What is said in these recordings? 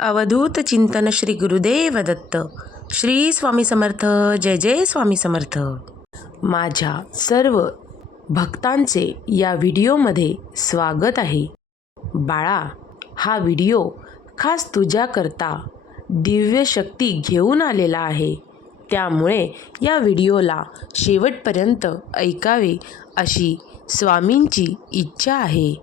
अवधूत चिंतन श्री गुरुदेव दत्त श्री स्वामी समर्थ. जय जय स्वामी समर्थ. माझ्या सर्व भक्तांचे या व्हिडिओमध्ये स्वागत आहे. बाळा हा व्हिडिओ खास तुझ्याकरता दिव्य शक्ती घेऊन आलेला आहे. त्यामुळे या व्हिडिओला शेवटपर्यंत ऐकावे अशी स्वामींची इच्छा आहे.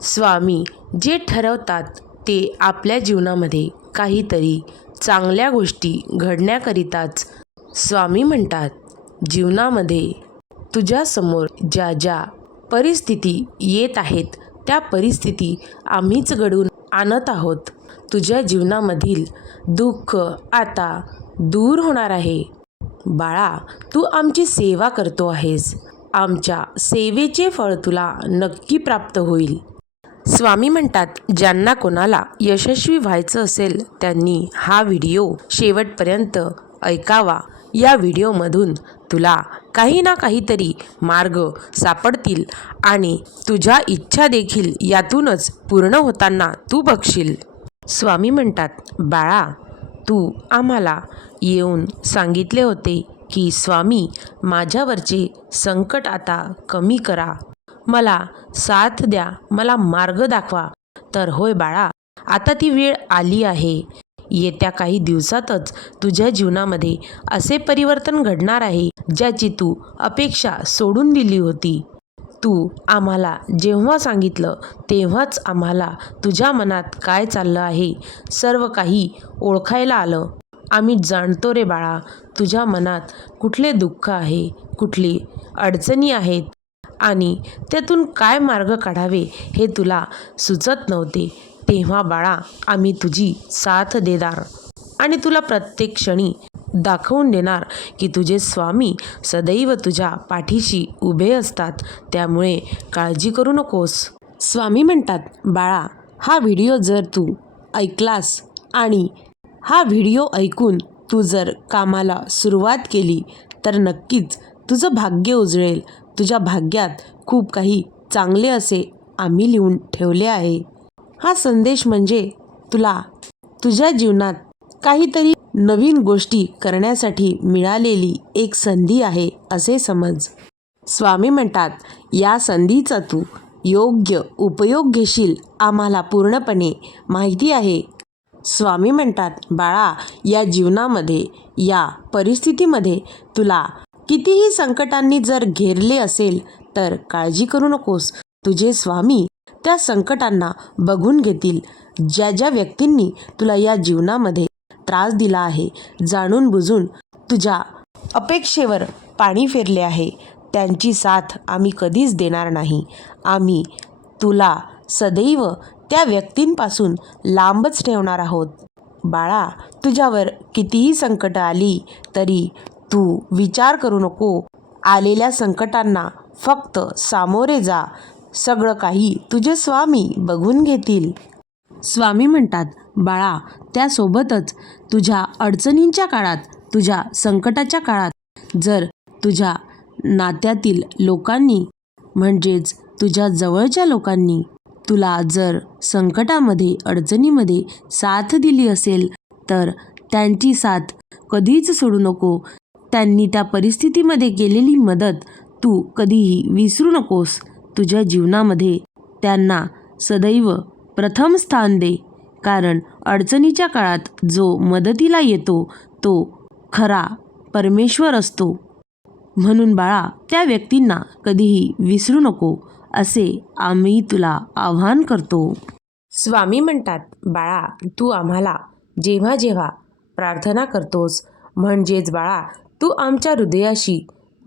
स्वामी जे ठरवतात ते आपल्या जीवनामध्ये काहीतरी चांगल्या गोष्टी घडण्याकरिताच स्वामी म्हणतात. जीवनामध्ये तुझ्यासमोर ज्या ज्या परिस्थिती येत आहेत त्या परिस्थिती आम्हीच घडून आणत आहोत. तुझ्या जीवनामधील दुःख आता दूर होणार आहे. बाळा तू आमची सेवा करतो आहेस. आमच्या सेवेचे फळ तुला नक्की प्राप्त होईल. स्वामी म्हणतात ज्यांना कोणाला यशस्वी व्हायचं असेल त्यांनी हा व्हिडिओ शेवटपर्यंत ऐकावा. या व्हिडिओमधून तुला काही ना काहीतरी मार्ग सापडतील आणि तुझ्या इच्छा देखील यातूनच पूर्ण होताना तू बघशील. स्वामी म्हणतात बाळा तू आम्हाला येऊन सांगितले होते की स्वामी माझ्यावरचे संकट आता कमी करा. मला साथ द्या मला मार्ग दाखवा. तर होय बाळा आता ती वेळ आली आहे. येत्या काही दिवसातच तुझ्या जीवनामध्ये असे परिवर्तन घडणार आहे ज्याची तू अपेक्षा सोडून दिली होती. तू आम्हाला जेव्हा सांगितलं तेव्हाच आम्हाला तुझ्या मनात काय चाललं आहे सर्व काही ओळखायला आलं. आम्ही जाणतो रे बाळा तुझ्या मनात कुठले दुःख आहे कुठली अडचणी आहेत आणि त्यातून काय मार्ग काढावे हे तुला सुचत नव्हते. तेव्हा बाळा आम्ही तुझी साथ देणार आणि तुला प्रत्येक क्षणी दाखवून देणार की तुझे स्वामी सदैव तुझ्या पाठीशी उभे असतात. त्यामुळे काळजी करू नकोस. स्वामी म्हणतात बाळा हा व्हिडिओ जर तू ऐकलास आणि हा व्हिडिओ ऐकून तू जर कामाला सुरुवात केली तर नक्कीच तुझं भाग्य उजळेल. तुझ्या भाग्यात खूप काही चांगले असे आम्ही लिहून ठेवले आहे. हा संदेश म्हणजे तुला तुझ्या जीवनात काहीतरी नवीन गोष्टी करण्यासाठी मिळालेली एक संधी आहे असे समज. स्वामी म्हणतात या संधीचा तू योग्य उपयोग घेशील आम्हाला पूर्णपणे माहिती आहे. स्वामी म्हणतात बाळा या जीवनामध्ये या परिस्थितीमध्ये तुला कितीही संकटांनी जर घेरले असेल तर काळजी करू नकोस. तुझे स्वामी त्या संकटांना बघून घेतील. ज्या ज्या व्यक्तींनी तुला या जीवनामध्ये त्रास दिला आहे जाणून बुजून तुझ्या अपेक्षेवर पाणी फिरले आहे त्यांची साथ आम्ही कधीच देणार नाही. आम्ही तुला सदैव त्या व्यक्तींपासून लांबच ठेवणार आहोत. बाळा तुझ्यावर कितीही संकट आली तरी तू विचार करू नको. आलेल्या संकटांना फक्त सामोरे जा. सगळं काही तुझे स्वामी बघून घेतील. स्वामी म्हणतात बाळा त्यासोबतच तुझ्या अडचणींच्या काळात तुझ्या संकटाच्या काळात जर तुझ्या नात्यातील लोकांनी म्हणजेच तुझ्या जवळच्या लोकांनी तुला जर संकटामध्ये अडचणीमध्ये साथ दिली असेल तर त्यांची साथ कधीच सोडू नको. त्यांनी त्या परिस्थितीमध्ये केलेली मदत तू कधीही विसरू नकोस. तुझ्या जीवनामध्ये त्यांना सदैव प्रथम स्थान दे. कारण अडचणीच्या काळात जो मदतीला येतो तो खरा परमेश्वर असतो. म्हणून बाळा त्या व्यक्तींना कधीही विसरू नको असे आम्ही तुला आव्हान करतो. स्वामी म्हणतात बाळा तू आम्हाला जेव्हा जेव्हा प्रार्थना करतोस म्हणजेच बाळा तू आमच्या हृदयाशी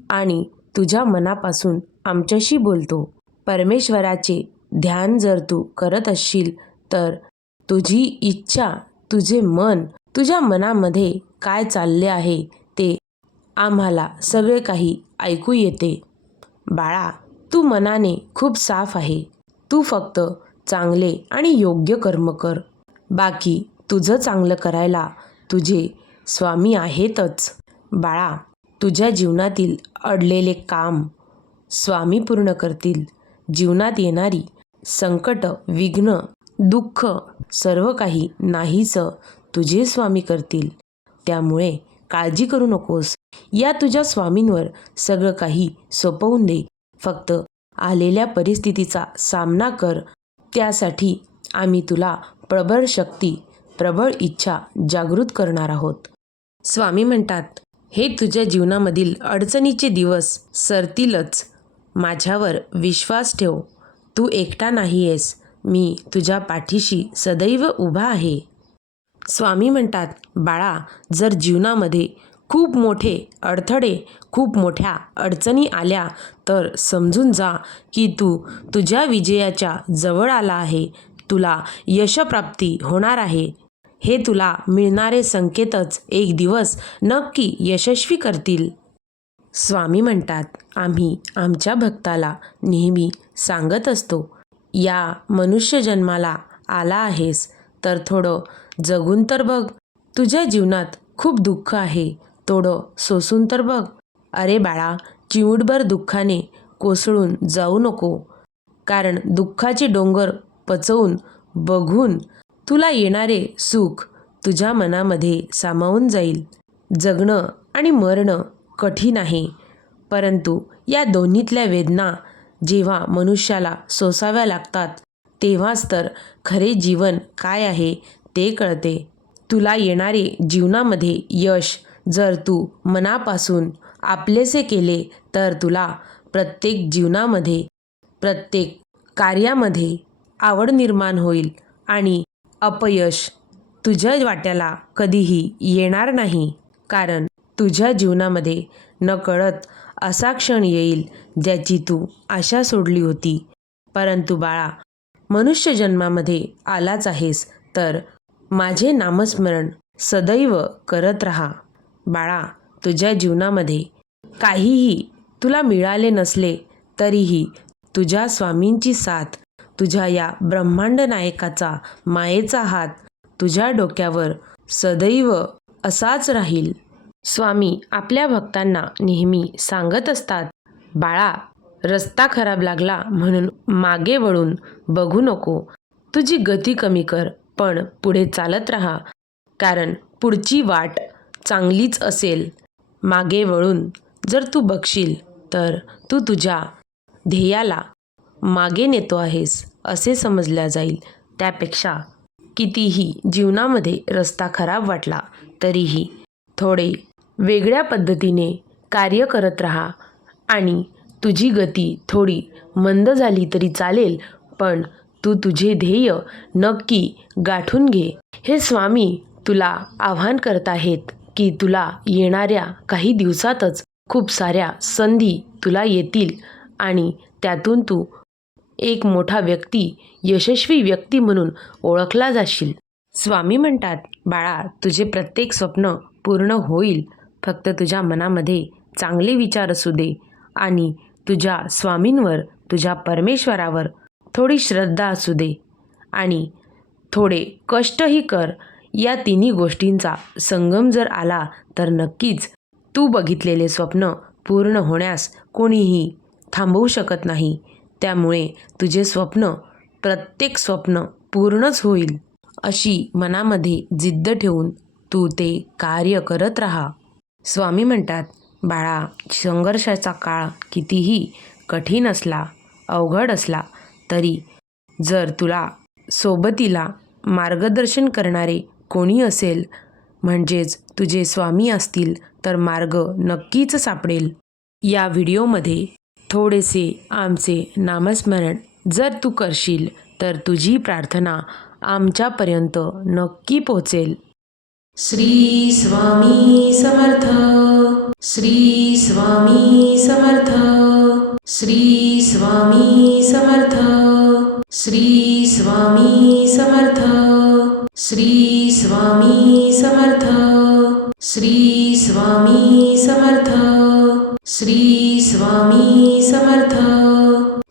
आणि तुझ्या मनापासून आमच्याशी बोलतो. परमेश्वराचे ध्यान जर तू करत असशील तर तुझी इच्छा तुझे मन तुझ्या मनामध्ये काय चालले आहे ते आम्हाला सगळे काही ऐकू येते. बाळा तू मनाने खूप साफ आहे. तू फक्त चांगले आणि योग्य कर्म कर. बाकी तुझं चांगलं करायला तुझे स्वामी आहेतच. बाळा तुझ्या जीवनातील अडलेले काम स्वामी पूर्ण करतील. जीवनात येणारी संकट विघ्न दुःख सर्व काही नाहीचं तुझे स्वामी करतील. त्यामुळे काळजी करू नकोस. या तुझ्या स्वामींवर सगळं काही सोपवून दे. फक्त आलेल्या परिस्थितीचा सामना कर. त्यासाठी आम्ही तुला प्रबळ शक्ती प्रबळ इच्छा जागृत करणार आहोत. स्वामी म्हणतात हे तुझ्या जीवनामधील अडचणीचे दिवस सरतीलच. माझ्यावर विश्वास ठेव. तू एकटा नाही आहेस मी तुझ्या पाठीशी सदैव उभा आहे. स्वामी म्हणतात बाळा जर जीवनामध्ये खूप मोठे अडथळे खूप मोठ्या अडचणी आल्या तर समजून जा की तू तुझ्या विजयाच्या जवळ आला आहे. तुला यशप्राप्ती होणार आहे. हे तुला मिळणारे संकेतच एक दिवस नक्की यशस्वी करतील. स्वामी म्हणतात आम्ही आमच्या भक्ताला नेहमी सांगत असतो या मनुष्य जन्माला आला आहेस तर थोडं जगून तर बघ. तुझ्या जीवनात खूप दुःख आहे थोडं सोसून तर बघ. अरे बाळा चिमूटभर दुःखाने कोसळून जाऊ नको. कारण दुःखाचे डोंगर पचवून बघून तुला येणारे सुख तुझ्या मनामध्ये सामावून जाईल. जगणं आणि मरणं कठीण आहे. परंतु या दोन्हीतल्या वेदना जेव्हा मनुष्याला सोसाव्या लागतात तेव्हाच तर खरे जीवन काय आहे ते कळते. तुला येणारे जीवनामध्ये यश जर तू मनापासून आपलेसे केले तर तुला प्रत्येक जीवनामध्ये प्रत्येक कार्यामध्ये आवड निर्माण होईल आणि अपयश तुझ्या वाट्याला कधीही येणार नाही. कारण तुझ्या जीवनामध्ये नकळत असा क्षण येईल ज्याची तू आशा सोडली होती. परंतु बाळा मनुष्य जन्मामध्ये आलाच आहेस तर माझे नामस्मरण सदैव करत राहा. बाळा तुझ्या जीवनामध्ये काहीही तुला मिळाले नसले तरीही तुझ्या स्वामींची साथ तुझ्या या ब्रह्मांड नायकाचा मायेचा हात तुझ्या डोक्यावर सदैव असाच राहील. स्वामी आपल्या भक्तांना नेहमी सांगत असतात बाळा रस्ता खराब लागला म्हणून मागे वळून बघू नको. तुझी गती कमी कर पण पुढे चालत राहा. कारण पुढची वाट चांगलीच असेल. मागे वळून जर तू बघशील तर तू तुझ्या ध्येयाला मागे नेतो आहेस. असे समजल्या जाईल. त्यापेक्षा कितीही जीवनामध्ये रस्ता खराब वाटला तरीही थोडे वेगळ्या पद्धतीने कार्य करत राहा आणि तुझी गती थोडी मंद झाली तरी चालेल पण तू तुझे ध्येय नक्की गाठून घे. हे स्वामी तुला आव्हान करत आहेत की तुला येणाऱ्या काही दिवसातच खूप साऱ्या संधी तुला येतील आणि त्यातून तू एक मोठा व्यक्ती यशस्वी व्यक्ती म्हणून ओळखला जाशील. स्वामी म्हणतात बाळा तुझे प्रत्येक स्वप्न पूर्ण होईल. फक्त तुझ्या मनामध्ये चांगले विचार असू दे आणि तुझ्या स्वामींवर तुझ्या परमेश्वरावर थोडी श्रद्धा असू दे आणि थोडे कष्टही कर. या तिन्ही गोष्टींचा संगम जर आला तर नक्कीच तू बघितलेले स्वप्न पूर्ण होण्यास कोणीही थांबवू शकत नाही. त्यामुळे तुझे स्वप्न प्रत्येक स्वप्न पूर्णच होईल. अशी मनामध्ये जिद्द ठेवून तू ते कार्य करत राहा. स्वामी म्हणतात बाळा संघर्षाचा काळ कितीही कठीण असला अवघड असला तरी जर तुला सोबतीला मार्गदर्शन करणारे कोणी असेल म्हणजेच तुझे स्वामी असतील तर मार्ग नक्कीच सापडेल. या व्हिडिओमध्ये थोडेसे आमचे नामस्मरण जर तू करशील तर तुझी प्रार्थना आमच्यापर्यंत नक्की पोहोचेल. श्री स्वामी समर्थ. श्री स्वामी समर्थ. श्री स्वामी समर्थ. श्री स्वामी समर्थ. श्री स्वामी समर्थ. श्री स्वामी